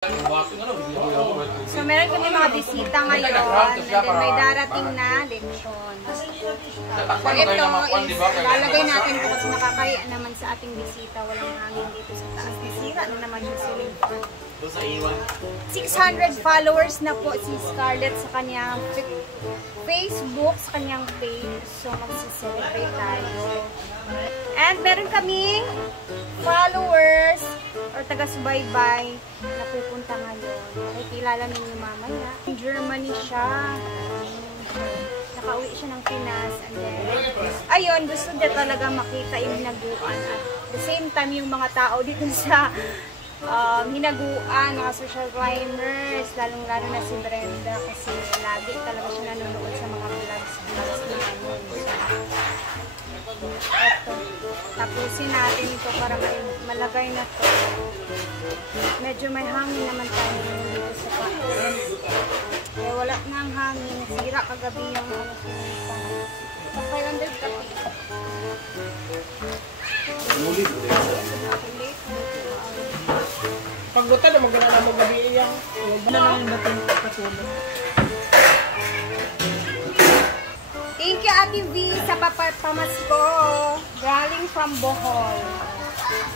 So, meron kami mga bisita ngayon. And then, may darating na leksyon. So, ito is, lalagay natin ito kasi nakakaya naman sa ating bisita. Walang hangin dito sa taas. Nasira na naman yung ceiling fan. 600 followers na po si Scarlett sa kanyang Facebook, sa kanyang page. So, magsiselebrate tayo. And meron kaming followers or taga-subaybay na pupunta ngayon. Nakikilala ninyo mamaya. In Germany siya. Nakauwi siya ng Pinas. And then, ayun, gusto niya talaga makita yung hinaguan. At the same time, yung mga tao dito sa hinaguan, mga social climbers, lalong-lalo na si Brenda kasi lagi talaga siya nanonood sa mga vlogs namin. Ito, tapusin natin ito para malagay na to. Medyo may hangin naman tayo dito sa paas. Kaya wala na ang hangin. Nasira kagabi yung sa 500 kapi. Pagbuta na magana na mo gabi iyang. Wala lang yung natin katulog. Thank you, Ate V, sa pamasko. Galing from Bohol.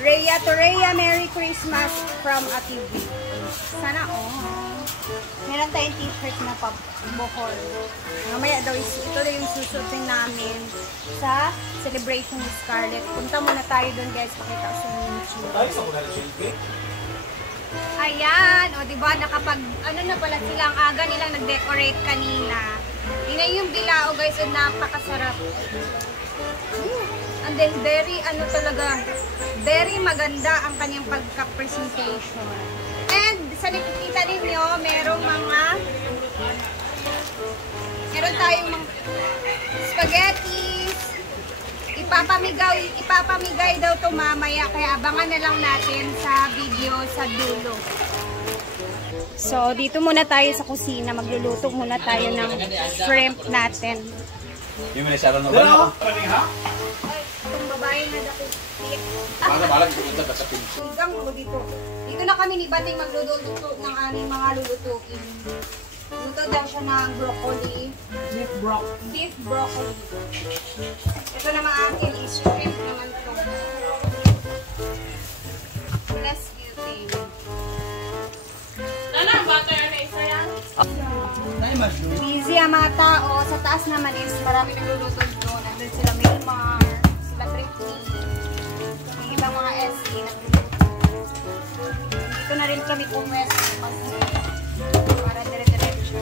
Rhea to Rhea, Merry Christmas from Ate V. Sana meron tayong t-shirt na pa Bohol. Mamaya daw, ito na yung susutin namin sa celebration ni Scarlett. Punta muna tayo doon, guys. Pakita ko sa YouTube. Ay, sa kuna na chilke? Ayan, o diba, nakapag, ano na pala sila, ang aga nilang nag-decorate kanina. Tingnan yung bilao, guys, at napakasarap. And then, very, very maganda ang kanyang pagka-presentation. And, sa nakikita ninyo, meron tayong mga spaghettis. Ipapamigay daw to mamaya, kaya abangan na lang natin sa video sa dulo. So, dito muna tayo sa kusina. Magluluto muna tayo ng shrimp natin. Yung may sarang na ba? Itong babae na dako. Balag dito sa pin. Hanggang ko dito. Dito na kami ni Bating magluluto ng aming mga lulutuin. Luto daw siya ng broccoli. Beef broccoli. Ito naman akin is shrimp naman to. Bless you, baby. Busy ang mga tao. Sa taas naman is marami nagluluto doon. Nandun sila Milmar, sila Tripney, yung ibang mga SC nagluluto. Dito na rin kami pumwesto kasi para dire-diretso.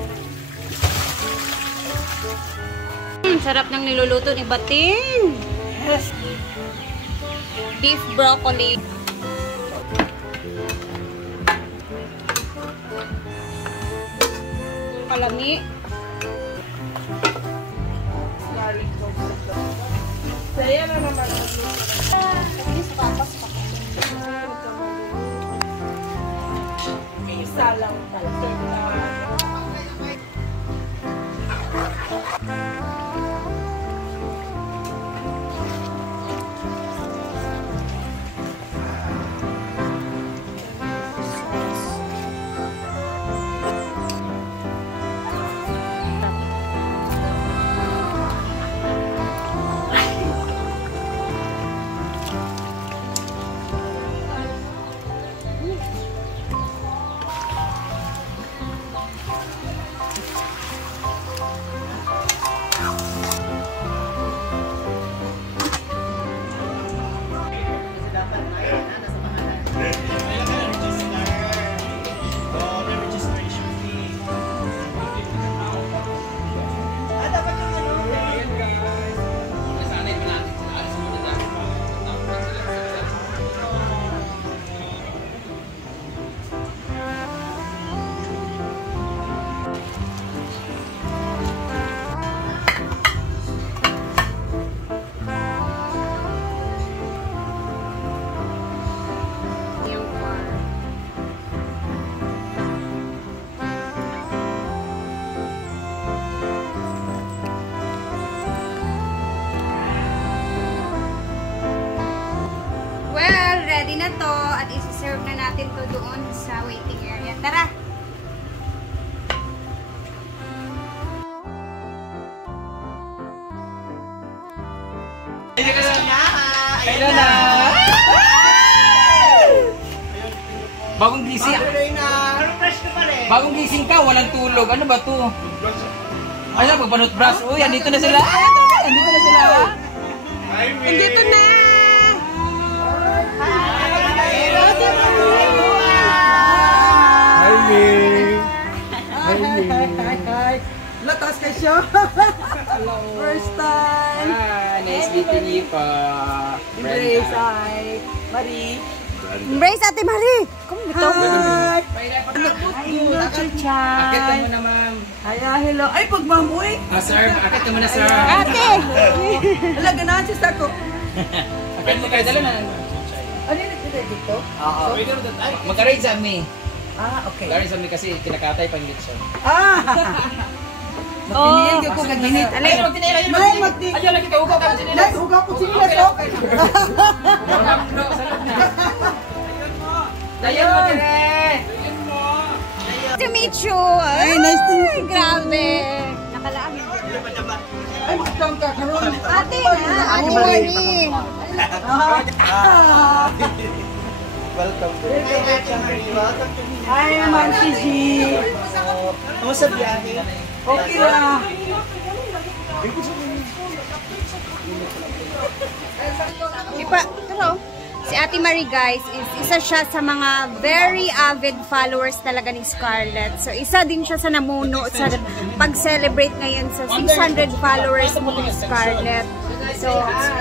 Sarap ng niluluto ni Bating. Beef broccoli. Kalami. Saya na naman. Kasi sa tapas pa. May isa lang talaga. Ready na to at isi-serve na natin to doon sa waiting area. Bagong gising. Bagong gising ka, walang tulog. Ano ba to? Ay, pagpanot brush. Uy, andito na sila. Andito na sila. Andito na! Hi, Ming. Hi, Ming. Latas kay siya. First time. Nice meeting you pa. Embrace, hi. Marie. Embrace Ate Marie! Kung ito? Hi. Akit ka muna, ma'am. Hi, hello. Ay, pagmamoy. Sir, akit ka muna, sir. Ate! Ala, ganahan siya ako. Akit mo kayo, dala na. Ano yung nagtitay dito? Oo. Magka-rate sa me. Okay. Magka-rate sa me kasi kinakatay pang election. Magpinigil ko kaginit. Alay, magtinira yun. May magti. Ayaw, lagi ka ugaw ka. Nay, hugaw ko sila to. Dayan mo, dire. Nice to meet you! Ay, nice to meet you. Grabe! Nakalaan. Ay, magkang kakaroon. Ate na! Ate Marie! Welcome. Hi, Mansi G. Kamusta biyahe? Okay lang. Pero, si Ate Marie guys, is isa siya sa mga very avid followers talaga ni Scarlett. So, isa din siya sa namuno sa pag-celebrate ngayon sa 600 followers ni Scarlett. So,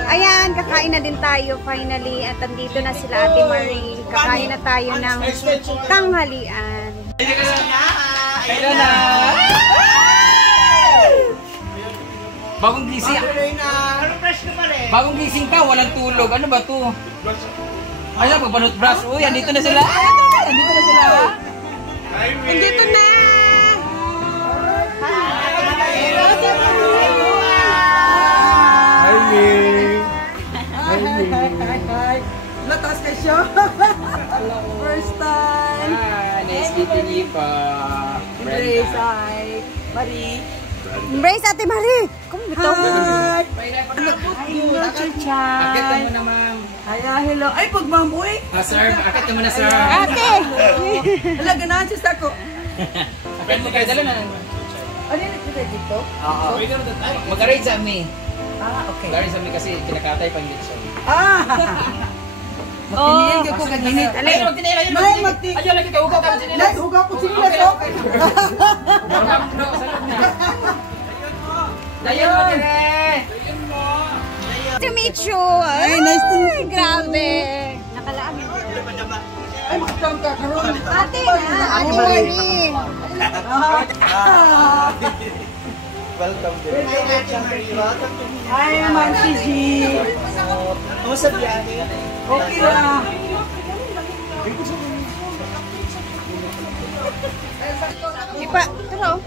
ayan, kakain na din tayo finally. At andito na sila Ate Marie. Kakain na tayo ng tanghalian. Kailan na? Bagong gising. Bagong gising ka, walang tulog. Ano ba to? Ay, pagpanot brush. Uy, andito na sila. Andito na sila. Andito na! Hi, Ming. Hi, Ming. Hi. Latas kay siya. First time. Nice meeting you pa. Embrace, hi. Marie. Embrace Ate Marie! Kung ito? Hi. Akit ka muna, ma'am. Hi, hello. Ay, pagmamoy. Sir, akit ka muna, sir. Ate! Ala, ganahan siya ako. Akit mo kayo, dala na. Ano yung nagtitay dito? Oo. Magka-rate sa me. Okay. Magka-rate sa me kasi kinakatay pang election. Magpinigil ko kaginit. Alay, magtinira yun. Nay, magti. Ayaw, lagi ka ugaw ka. Nay, hugaw ko sila to. Dayan mo, dire. Nice to meet you! Ay, nice to meet you. Grabe! Nakalaan. Ay, magkang kakaroon. Ate na! Ate Marie! Welcome. Hi, Mansi G. Kamusta biyahe? Okay lang. Pero,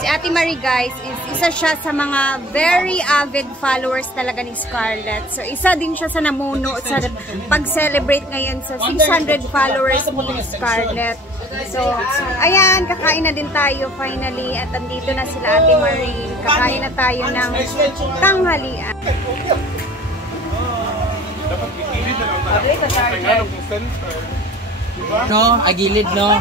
si Ate Marie guys, is isa siya sa mga very avid followers talaga ni Scarlett. So, isa din siya sa namuno sa pag-celebrate ngayon sa 600 followers ni Scarlett. So, ayan, kakain na din tayo finally. At andito na sila Ate Marie. Kakain na tayo ng tanghalian. No, agilid, no?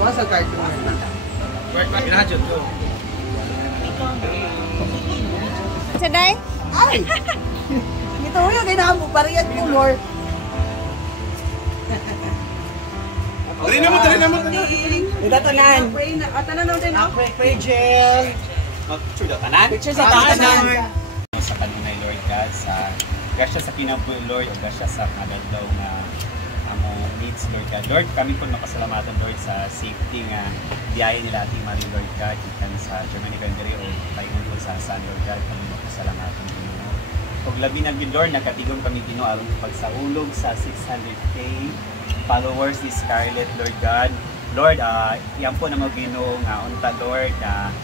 Masa kahit mo. Pinahadjot ko. Saday? Ay! Ito yung kailangan mo, pariyat mo, Lord. Dali na mo. Itatanan. Pray na. Atanan natin, no? Pray gel. Mag-picture daw tanan? Picture sa tanan. Sa kanunay, Lord God, sa grasya sa kinabuhi, Lord, o grasya sa kadadlaw nga among needs, Lord God. Lord, kami po mapasalamatan, Lord, sa safety nga biyaya nila Ate Marie, Lord God, ikan sa Germany Country o tayo po sa San, Lord God, kami mapasalamatan po. Pag labi na good, Lord, nakatigong kami Ginoo aron pagsaulog sa 600K followers ni Scarlett, Lord God. Lord, yan po na mag-Ginoo nga unta, Lord,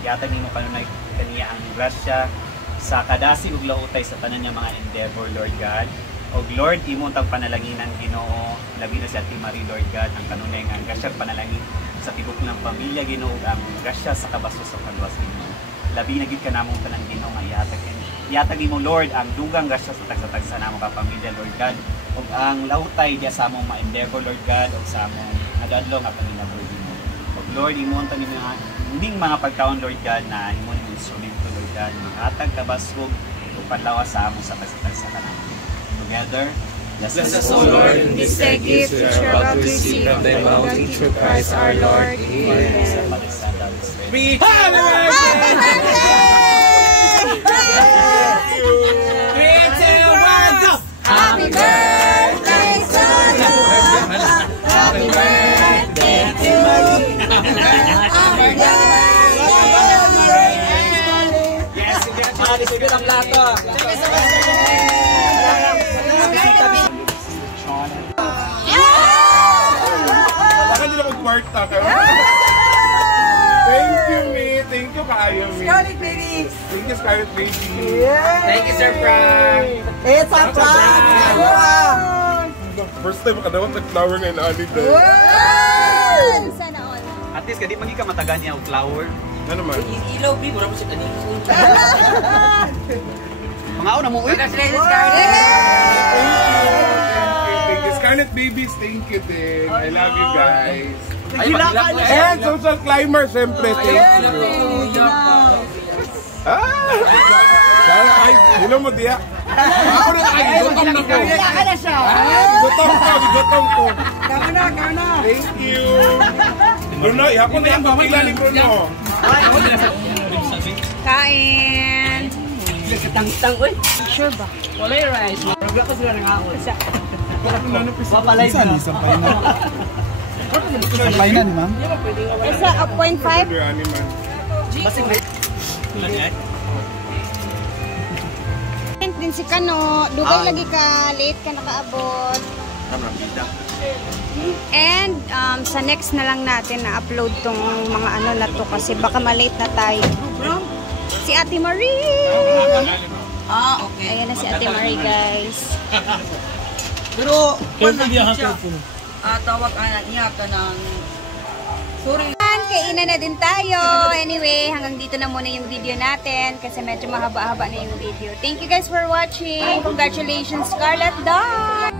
yata nimo kanunay kaniya ang grasya sa kadasi ug lautay sa tanan niya mga endeavor, Lord God. O O Lord, imo tang panalanginan Ginoo, labi na si Ate Marie, Lord God, ang kanunay nga grasya panalangin sa tibok ng pamilya Ginoo, ang grasya sa kabastos sa pagwas Ginoo. Labi na gid ka namong tanan Ginoo nga ihatag mo Lord ang dugang grasya sa tagsa-tagsa namong kapamilya Lord God, ug ang lautay diya sa among ma-endeavor Lord God, ug sa among adadlaw nga panginabuhi Ginoo. Ug Lord, imo ang tanin mga pagkaon Lord God na imo ning instrumento Lord God, maghatag kabasog ug panlawas sa among sa tagsa-tagsa kanamo. Together, bless us, O Lord, in this thy gift which we are about to receive from thy bounty through Christ our Lord. Amen. Happy Happy birthday to you. Happy birthday to you. Happy birthday. Yes, sige ang plato. Bakit nila mag-kwarta ka? Thank you, me. Thank you, kaayo, me. Scarlet baby. Thank you, Scarlet Baby. Thank you, Sir Frank. It's a prank. First time makadawat nag-flower ngayon, Ali. Sana all. At least kadi magi ka matagan niya og flower. Ano naman? Ilaw, B. Mura mo siya kanina. Mga una mo uy. Congratulations, Scarlett. Thank you, Scarlet Babies. Thank you din. I love you guys. Ay, maglak mo And social climber, siyempre. Thank you. Ay, hello mo, Dia. Ako na, ay, gutom na ko. Kaya na siya. Gutom ko. Kama na. Thank you. Bruno, ihapon na yung pamilya ni Bruno. Kain! Tang-tang, uy. Sure ba? Wala yung rice. Magla ko sila rin ako. Papalay na. Sampay na ni ma'am. Isa, 0.5. Your animal. Din si Kano, dugay lagi ka, late ka nakaabot. And sa next na lang natin na upload tong mga ano na to kasi baka malate na tayo. Si Ate Marie! Okay. Ayan na si Ate Marie, guys. Pero, wala siya. Tawag niya ka ng... Sorry. Kainan na din tayo. Anyway, hanggang dito na muna yung video natin kasi medyo mahaba-haba na yung video. Thank you guys for watching. Congratulations, Scarlett Dawn!